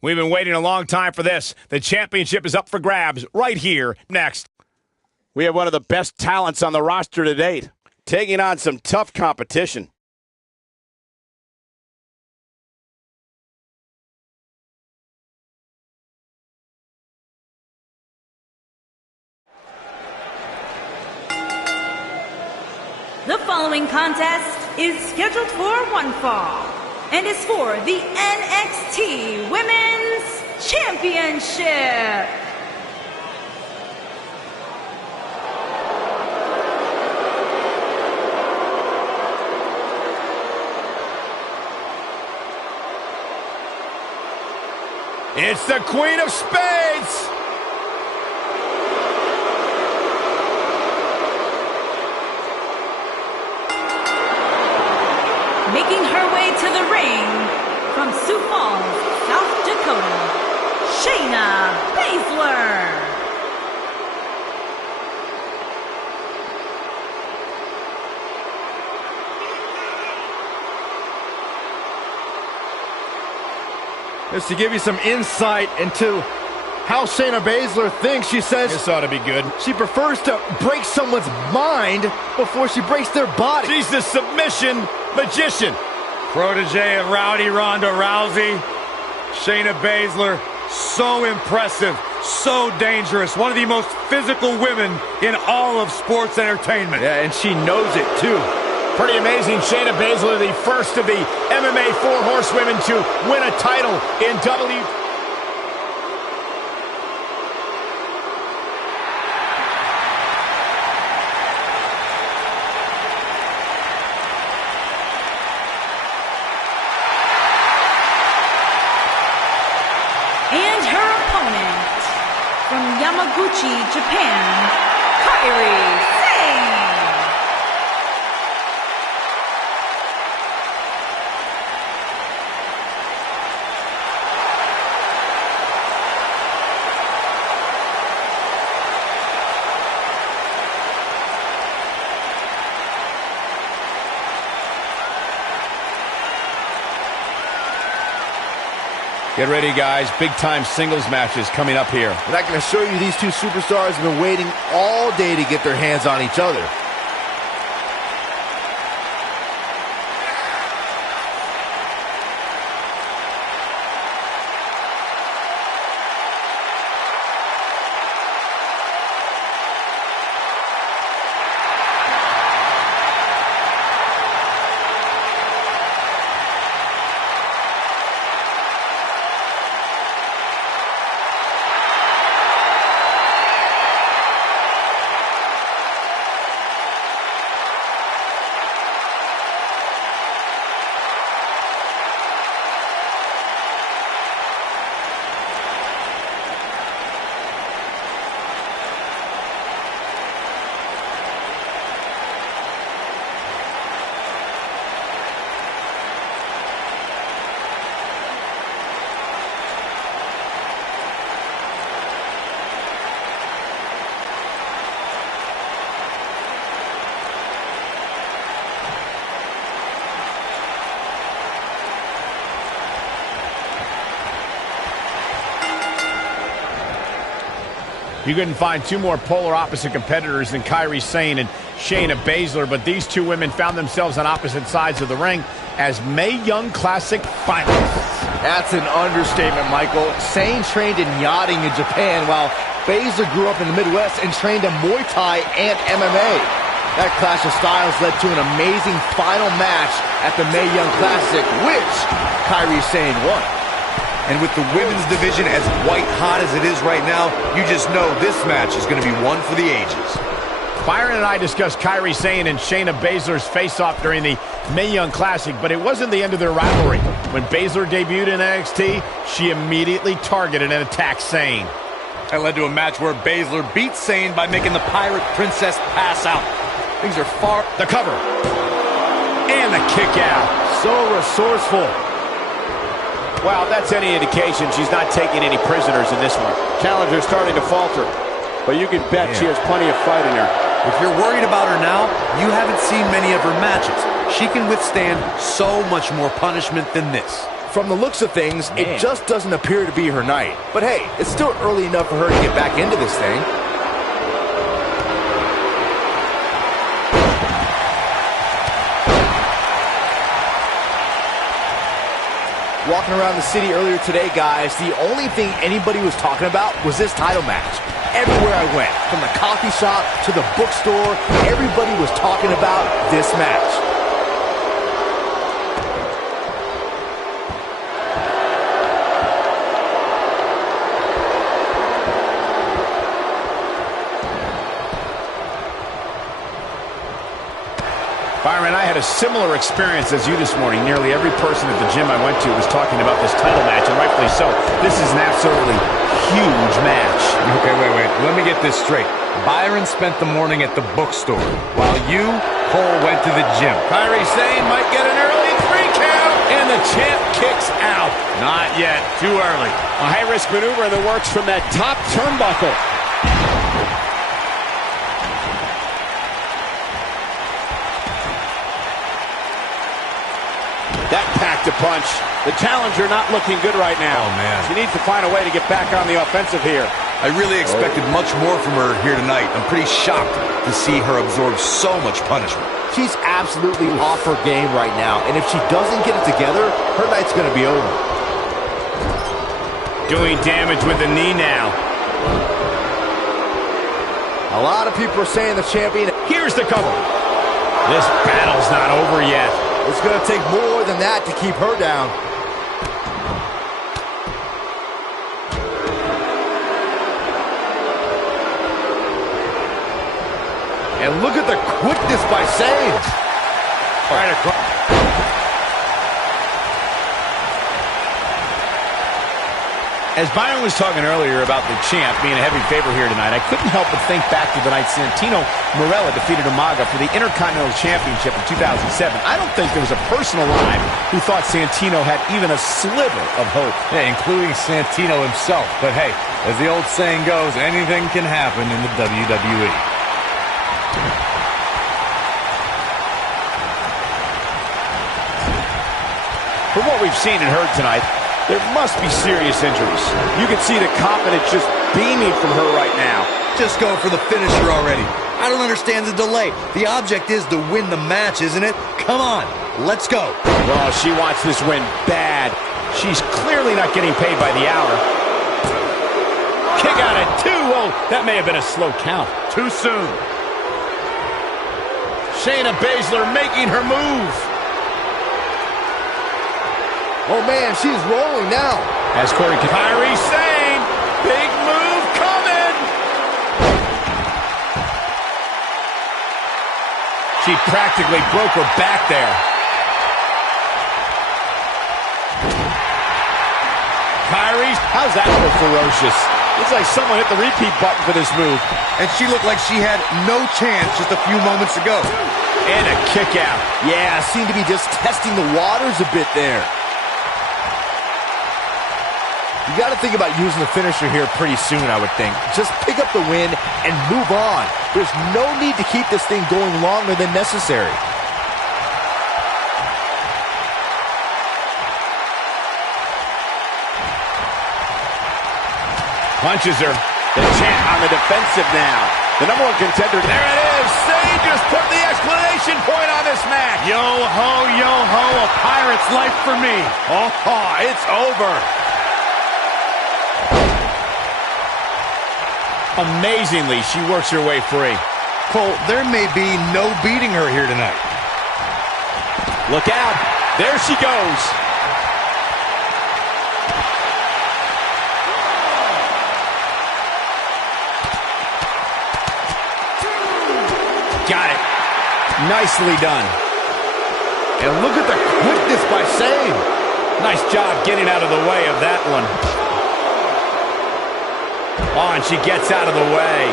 We've been waiting a long time for this. The championship is up for grabs right here, next. We have one of the best talents on the roster to date, taking on some tough competition. The following contest is scheduled for one fall and is for the NXT Women's Championship. It's the Queen of Spades! Making her way to the ring from Sioux Falls, South Dakota, Shayna Baszler. Just to give you some insight into how Shayna Baszler thinks, she says this ought to be good. She prefers to break someone's mind before she breaks their body. She's the submission magician. Protege of Rowdy Ronda Rousey, Shayna Baszler, so impressive, so dangerous. One of the most physical women in all of sports entertainment. Yeah, and she knows it too. Pretty amazing. Shayna Baszler, the first of the MMA Four Horsewomen to win a title in WWE. And her opponent from Yamaguchi, Japan, Kairi Sane. Get ready, guys. Big-time singles matches coming up here. And I can assure you these two superstars have been waiting all day to get their hands on each other. You couldn't find two more polar opposite competitors than Kairi Sane and Shayna Baszler, but these two women found themselves on opposite sides of the ring as Mae Young Classic finalists. That's an understatement, Michael. Sane trained in yachting in Japan, while Baszler grew up in the Midwest and trained in Muay Thai and MMA. That clash of styles led to an amazing final match at the Mae Young Classic, which Kairi Sane won. And with the women's division as white hot as it is right now, you just know this match is going to be one for the ages. Byron and I discussed Kairi Sane and Shayna Baszler's face-off during the Mae Young Classic, but it wasn't the end of their rivalry. When Baszler debuted in NXT, she immediately targeted and attacked Sane. That led to a match where Baszler beat Sane by making the Pirate Princess pass out. Things are far... The cover. And the kick out. So resourceful. Well, that's any indication she's not taking any prisoners in this one. Challenger's starting to falter, but you can bet she has plenty of fight in her. If you're worried about her now, you haven't seen many of her matches. She can withstand so much more punishment than this. From the looks of things, it just doesn't appear to be her night. But hey, it's still early enough for her to get back into this thing. Walking around the city earlier today, guys, the only thing anybody was talking about was this title match. Everywhere I went, from the coffee shop to the bookstore, everybody was talking about this match. Byron, I had a similar experience as you this morning. Nearly every person at the gym I went to was talking about this title match, and rightfully so. This is an absolutely huge match. Okay, wait. Let me get this straight. Byron spent the morning at the bookstore, while you, Cole, went to the gym. Kairi Sane might get an early 3 count, and the champ kicks out. Not yet. Too early. A high-risk maneuver in the works from that top turnbuckle. That packed a punch. The challenger not looking good right now. Oh, man. She needs to find a way to get back on the offensive here. I really expected much more from her here tonight. I'm pretty shocked to see her absorb so much punishment. She's absolutely off her game right now, and if she doesn't get it together, her night's going to be over. Doing damage with the knee now. A lot of people are saying the champion... Here's the cover. This battle's not over yet. It's going to take more than that to keep her down. And look at the quickness by Sane. Right across. As Byron was talking earlier about the champ being a heavy favorite here tonight, I couldn't help but think back to the night Santino Marella defeated Umaga for the Intercontinental Championship in 2007. I don't think there was a person alive who thought Santino had even a sliver of hope. Yeah, including Santino himself. But hey, as the old saying goes, anything can happen in the WWE. From what we've seen and heard tonight, there must be serious injuries. You can see the confidence just beaming from her right now. Just go for the finisher already. I don't understand the delay. The object is to win the match, isn't it? Come on, let's go. Oh, she wants this win bad. She's clearly not getting paid by the hour. Kick out at 2. Oh, that may have been a slow count. Too soon. Shayna Baszler making her move. Oh, man, she's rolling now. As Kairi Sane, big move coming. She practically broke her back there. Kairi's, how's that for ferocious? Looks like someone hit the repeat button for this move. And she looked like she had no chance just a few moments ago. And a kick out. Yeah, seemed to be just testing the waters a bit there. You got to think about using the finisher here pretty soon, I would think. Just pick up the win and move on. There's no need to keep this thing going longer than necessary. Punches her. The champ on the defensive now. The #1 contender. There it is. Sane just put the exclamation point on this match. Yo ho, a pirate's life for me. Oh, it's over. Amazingly, she works her way free. Cole, there may be no beating her here tonight. Look out. There she goes. Got it. Nicely done. And look at the quickness by Sane. Nice job getting out of the way of that one. Oh, and she gets out of the way.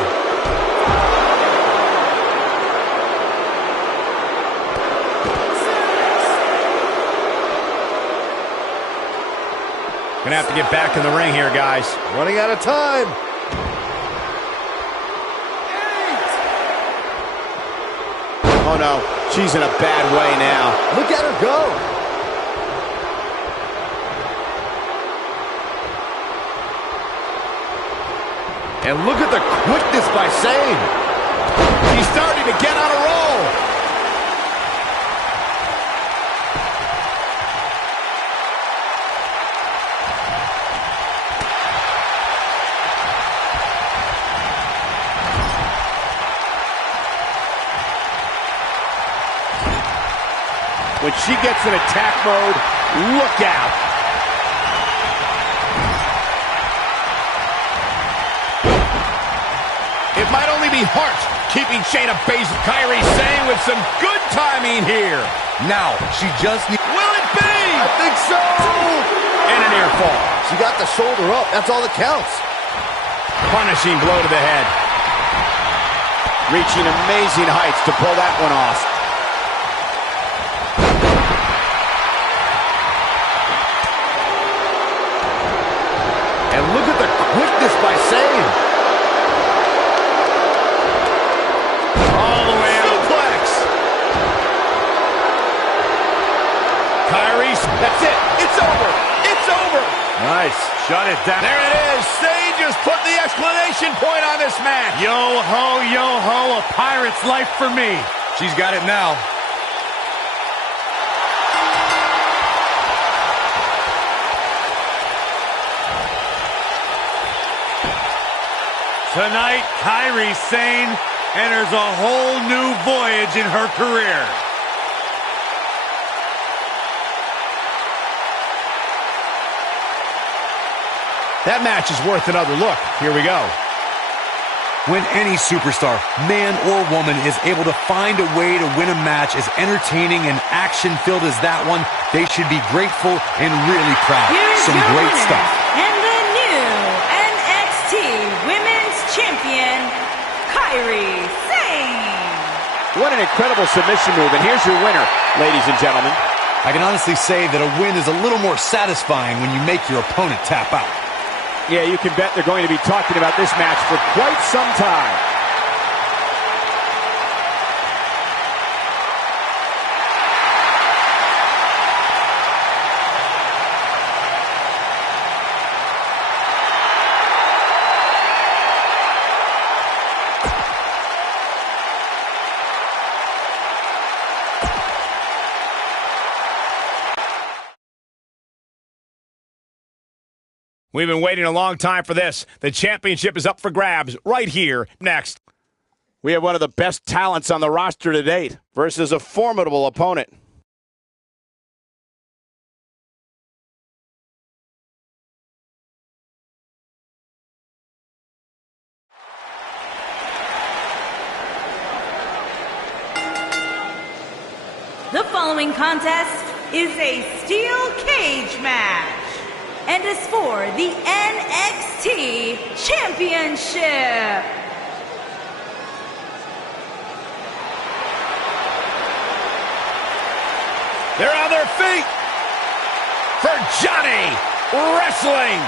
Gonna have to get back in the ring here, guys. Running out of time. Oh, no. She's in a bad way now. Look at her go. And look at the quickness by Shane. He's starting to get on a roll. When she gets in attack mode, look out. It might only be heart keeping Shayna Baszler. Kairi Sane with some good timing here. Now, she just needs... Will it be? I think so. And an ear fall. She got the shoulder up. That's all that counts. Punishing blow to the head. Reaching amazing heights to pull that one off. And look at the quickness by Shane. All the way out. Suplex. Kairi, that's it. It's over. It's over. Nice. Shut it down. There it is. Sage just put the exclamation point on this match. Yo ho, a pirate's life for me. She's got it now. Tonight, Kairi Sane enters a whole new voyage in her career. That match is worth another look. Here we go. When any superstar, man or woman, is able to find a way to win a match as entertaining and action-filled as that one, they should be grateful and really proud. Here's Some your great winner, stuff. and the new NXT Women's Champion, Kairi Sane. What an incredible submission move, and here's your winner, ladies and gentlemen. I can honestly say that a win is a little more satisfying when you make your opponent tap out. Yeah, you can bet they're going to be talking about this match for quite some time. We've been waiting a long time for this. The championship is up for grabs right here, next. We have one of the best talents on the roster to date versus a formidable opponent. The following contest is a steel cage match and is for the NXT Championship. They're on their feet for Johnny Wrestling.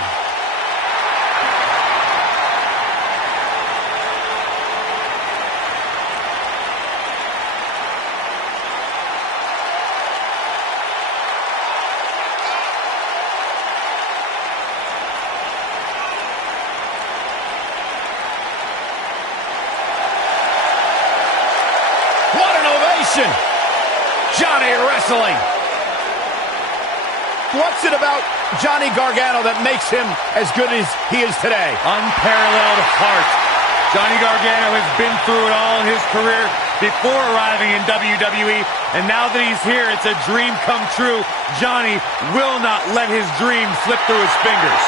What an ovation! Johnny Wrestling. What's it about Johnny Gargano that makes him as good as he is today? Unparalleled heart. Johnny Gargano has been through it all in his career before arriving in WWE, and now that he's here, it's a dream come true. Johnny will not let his dream slip through his fingers.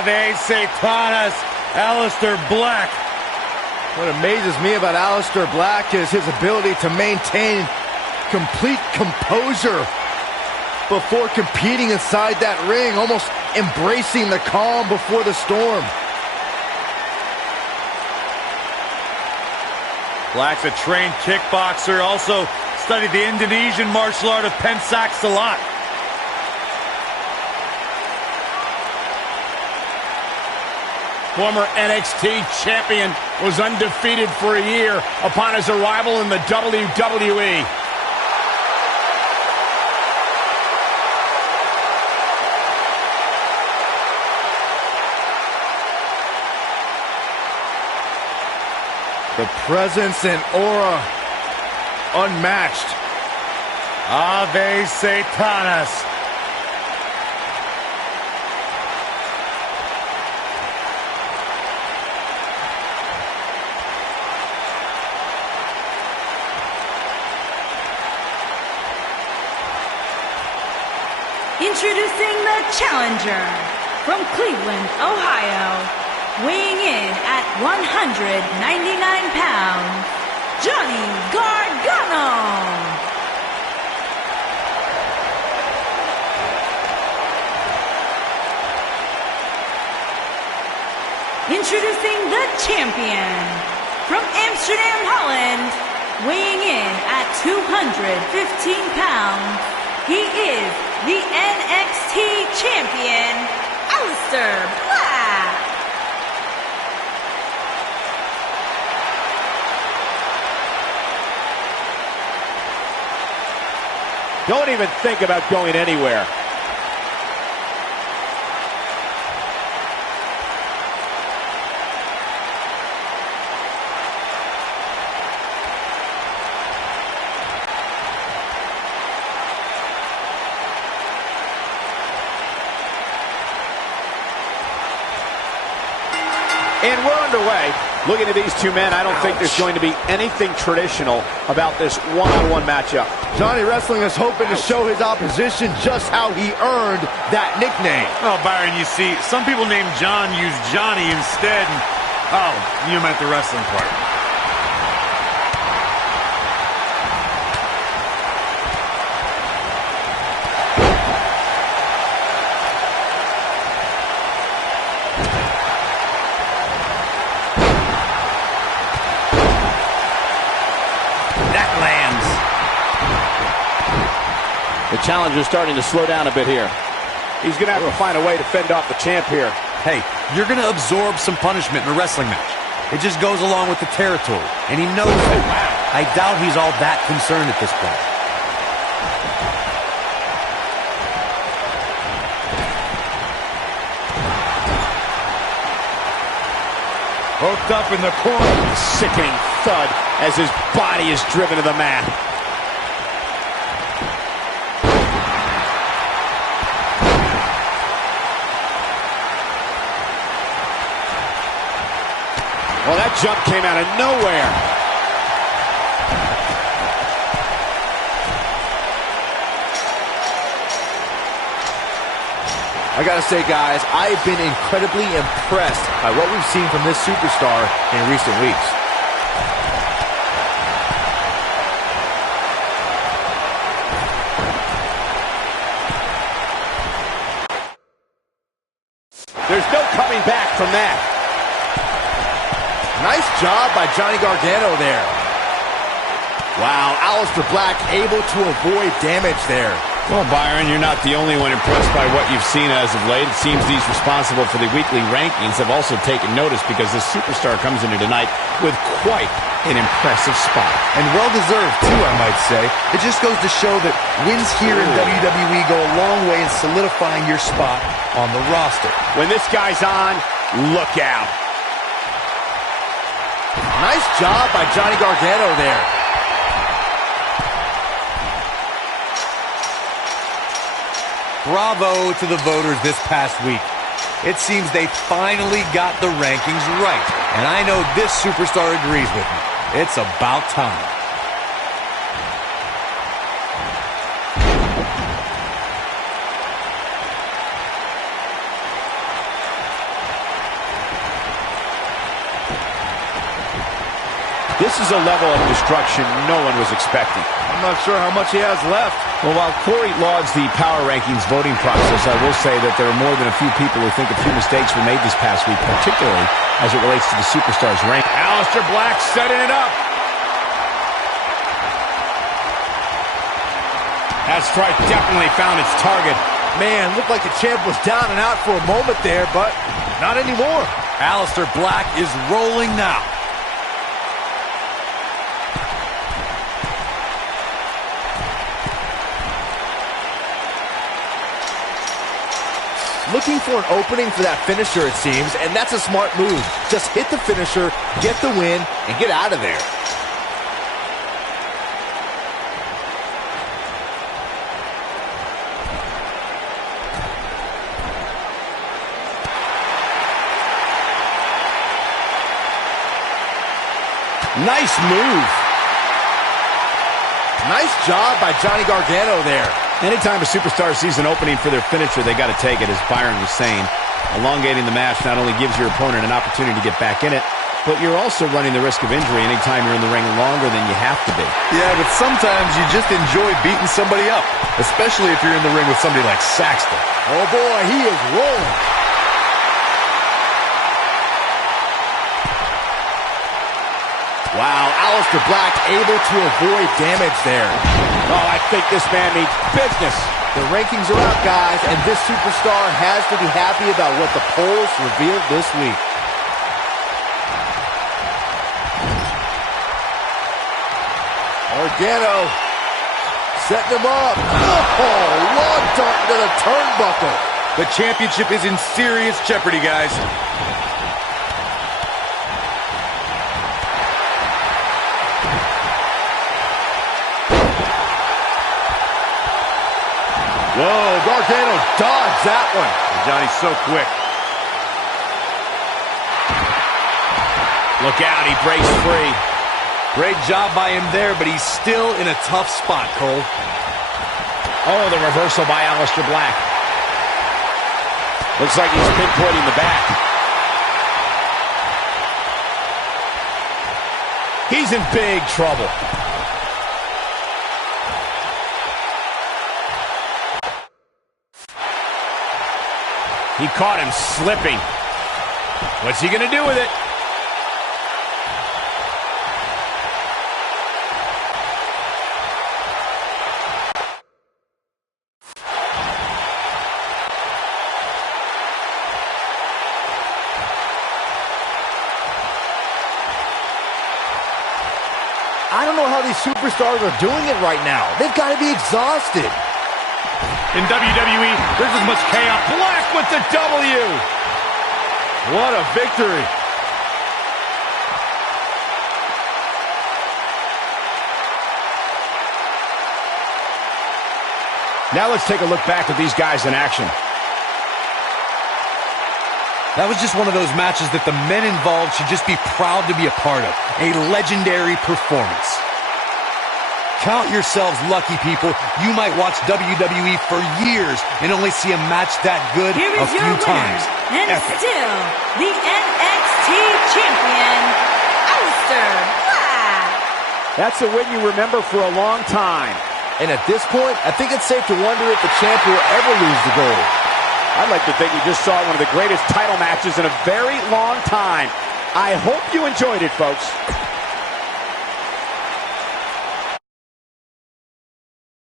Ave Satanas, Aleister Black. What amazes me about Aleister Black is his ability to maintain complete composure before competing inside that ring, almost embracing the calm before the storm. Black's a trained kickboxer, also studied the Indonesian martial art of Pencak Silat. Former NXT champion was undefeated for a year upon his arrival in the WWE. The presence and aura unmatched. Ave Satanas. Introducing the challenger from Cleveland, Ohio, weighing in at 199 pounds, Johnny Gargano. Introducing the champion from Amsterdam, Holland, weighing in at 215 pounds, he is the NXT champion, Aleister Black. Don't even think about going anywhere. And we're underway. Looking at these two men, I don't think there's going to be anything traditional about this one-on-one matchup. Johnny Wrestling is hoping to show his opposition just how he earned that nickname. Oh, Byron, you see, some people named John use Johnny instead. And, oh, you meant the wrestling part. The challenger's starting to slow down a bit here. He's going to have to find a way to fend off the champ here. Hey, you're going to absorb some punishment in a wrestling match. It just goes along with the territory, and he knows it. I doubt he's all that concerned at this point. Hooked up in the corner. Sickening thud as his body is driven to the mat. Well, that jump came out of nowhere. I gotta say, guys, I've been incredibly impressed by what we've seen from this superstar in recent weeks. There's no coming back from that. Nice job by Johnny Gargano there. Wow, Aleister Black able to avoid damage there. Well, Byron, you're not the only one impressed by what you've seen as of late. It seems these responsible for the weekly rankings have also taken notice because this superstar comes into tonight with quite an impressive spot. And well-deserved, too, I might say. It just goes to show that wins here in WWE go a long way in solidifying your spot on the roster. When this guy's on, look out. Nice job by Johnny Gargano there. Bravo to the voters this past week. It seems they finally got the rankings right. And I know this superstar agrees with me. It's about time. This is a level of destruction no one was expecting. I'm not sure how much he has left. Well, while Corey lauds the power rankings voting process, I will say that there are more than a few people who think a few mistakes were made this past week, particularly as it relates to the Superstars rank. Aleister Black setting it up. That strike definitely found its target. Man, looked like the champ was down and out for a moment there, but not anymore. Aleister Black is rolling now. Looking for an opening for that finisher, it seems, and that's a smart move. Just hit the finisher, get the win, and get out of there. Nice move. Nice job by Johnny Gargano there. Anytime a superstar sees an opening for their finisher, they got to take it, as Byron was saying. Elongating the match not only gives your opponent an opportunity to get back in it, but you're also running the risk of injury anytime you're in the ring longer than you have to be. Yeah, but sometimes you just enjoy beating somebody up, especially if you're in the ring with somebody like Saxton. Oh boy, he is rolling. Wow, Aleister Black able to avoid damage there. Oh, I think this man means business. The rankings are out, guys, and this superstar has to be happy about what the polls revealed this week. Gargano setting him up. Oh, long dart to the turnbuckle. The championship is in serious jeopardy, guys. Whoa, Gargano dodged that one. Johnny's so quick. Look out, he breaks free. Great job by him there, but he's still in a tough spot, Cole. Oh, the reversal by Aleister Black. Looks like he's pinpointing the back. He's in big trouble. He caught him slipping. What's he going to do with it? I don't know how these superstars are doing it right now. They've got to be exhausted. In WWE, there's as much chaos. Black with the W. What a victory. Now let's take a look back at these guys in action. That was just one of those matches that the men involved should just be proud to be a part of. A legendary performance. Count yourselves lucky, people. You might watch WWE for years and only see a match that good Here a is few your winner, times. and Epic. still the NXT champion, Aleister Black. That's a win you remember for a long time. And at this point, I think it's safe to wonder if the champ will ever lose the gold. I'd like to think we just saw one of the greatest title matches in a very long time. I hope you enjoyed it, folks.